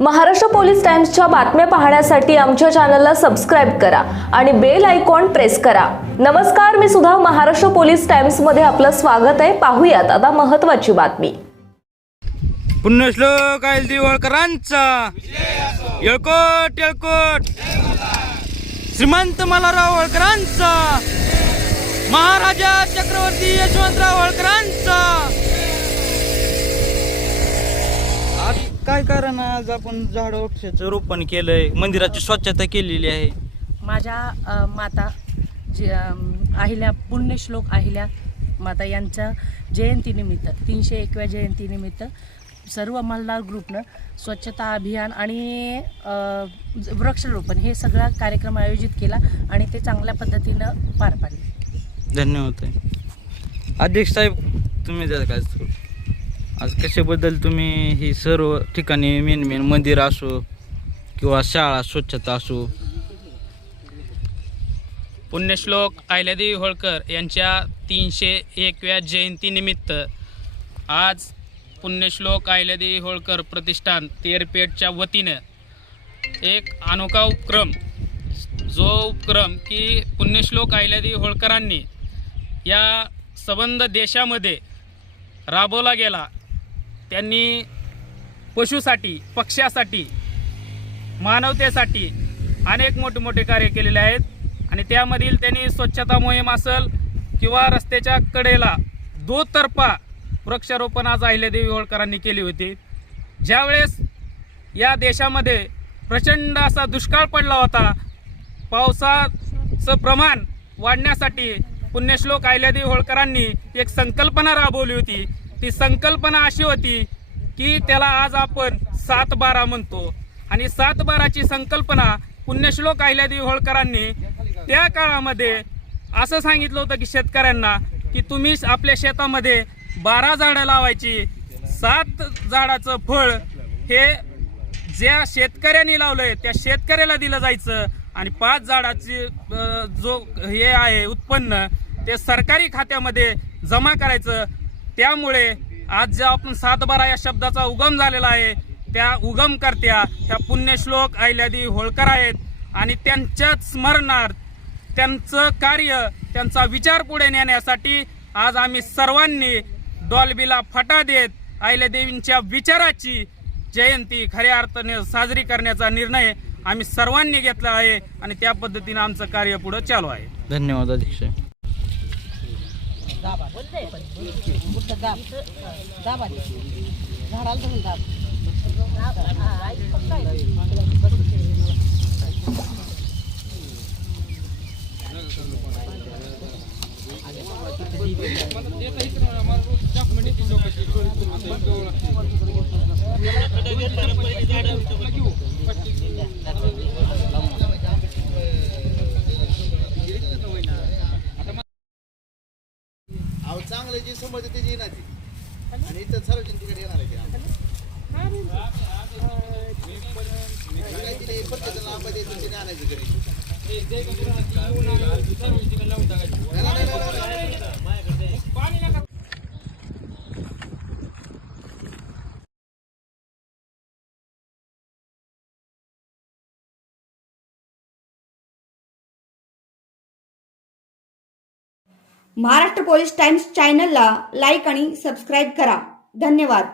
Maharashtra police टाइम्सच्या बातम्या पाहण्यासाठी आमच्या चॅनलला सबस्क्राइब करा आणि बेल आयकॉन प्रेस करा। नमस्कार, मी सुधा, महाराष्ट्र पोलीस टाइम्स मध्ये आपलं स्वागत आहे। पाहूयात आता महत्त्वाची बातमी। पुण्यश्लोक आयलदी होळकरांचा येळकोट येळकोट, श्रीमंत मल्हारराव होळकरांचा, महाराजा चक्रवर्ती यशवंतराव होळकरांचा। आज काय कारण, आज आपण झाड वृक्षाचं रोपण केलंय, मंदिराची स्वच्छता केलेली आहे। माझ्या माता जे अहिल्या, पुण्यश्लोक अहिल्या माता यांच्या जयंतीनिमित्त 301व्या जयंतीनिमित्त सर्व मल्हार ग्रुपनं स्वच्छता अभियान आणि वृक्षारोपण हे सगळा कार्यक्रम आयोजित केला आणि ते चांगल्या पद्धतीनं पार पाडले। धन्यवाद अध्यक्ष साहेब, तुम्ही जर काय आज कशाबद्दल तुम्ही ही सर्व ठिकाणी मेन मंदिर असो किंवा शाळा स्वच्छता असो। पुण्यश्लोक अहिल्यादेवी होळकर यांच्या 301व्या जयंतीनिमित्त आज पुण्यश्लोक अहिल्यादेवी होळकर प्रतिष्ठान तेरपेठच्या वतीनं एक अनोखा उपक्रम, जो उपक्रम की पुण्यश्लोक अहिल्यादेवी होळकरांनी या संबंध देशामध्ये राबवला गेला। त्यांनी पशुसाठी, पक्ष्यासाठी, मानवतेसाठी अनेक मोठे कार्य केलेले आहेत आणि त्यामधील त्यांनी स्वच्छता मोहीम असेल किंवा रस्त्याच्या कडेला दुतर्फा वृक्षारोपण आज अहिल्यादेवी होळकरांनी केली होती। ज्यावेळेस या देशामध्ये प्रचंड असा दुष्काळ पडला होता, पावसाचं प्रमाण वाढण्यासाठी पुण्यश्लोक अहिल्यादेवी होळकरांनी एक संकल्पना राबवली होती। ती संकल्पना अशी होती की त्याला आज आपण 7/12 म्हणतो आणि 7/12ची संकल्पना पुण्यश्लोक अहिल्यादेवी होळकरांनी त्या काळामध्ये असं सांगितलं होतं की शेतकऱ्यांना की तुम्ही आपल्या शेतामध्ये 12 झाडं लावायची, 7 झाडाचं फळ हे ज्या शेतकऱ्यांनी लावलंय त्या शेतकऱ्याला दिलं जायचं आणि 5 झाडाची जो हे आहे उत्पन्न ते सरकारी खात्यामध्ये जमा करायचं। त्यामुळे आज जे आपण 7/12 या शब्दाचा उगम झालेला आहे, त्या उगमकर्त्या ह्या पुण्यश्लोक अहिल्यादेवी होळकर आहेत आणि त्यांच्याच स्मरणार्थ त्यांचं कार्य, त्यांचा विचार पुढे नेण्यासाठी आज आम्ही सर्वांनी डॉल्बीला फटा देत अहिल्यादेवींच्या विचाराची जयंती खऱ्या अर्थाने साजरी करण्याचा निर्णय आम्ही सर्वांनी घेतला आहे आणि त्या पद्धतीने आमचं कार्य पुढे चालू आहे। धन्यवाद अध्यक्ष। चांगले जी समज त्याची येणार आणि इथं सार्वजनिक ठिकाणी येणार आहे महाराष्ट्र पोलीस टाइम्स चॅनलला लाईक आणि सबस्क्राईब करा। धन्यवाद।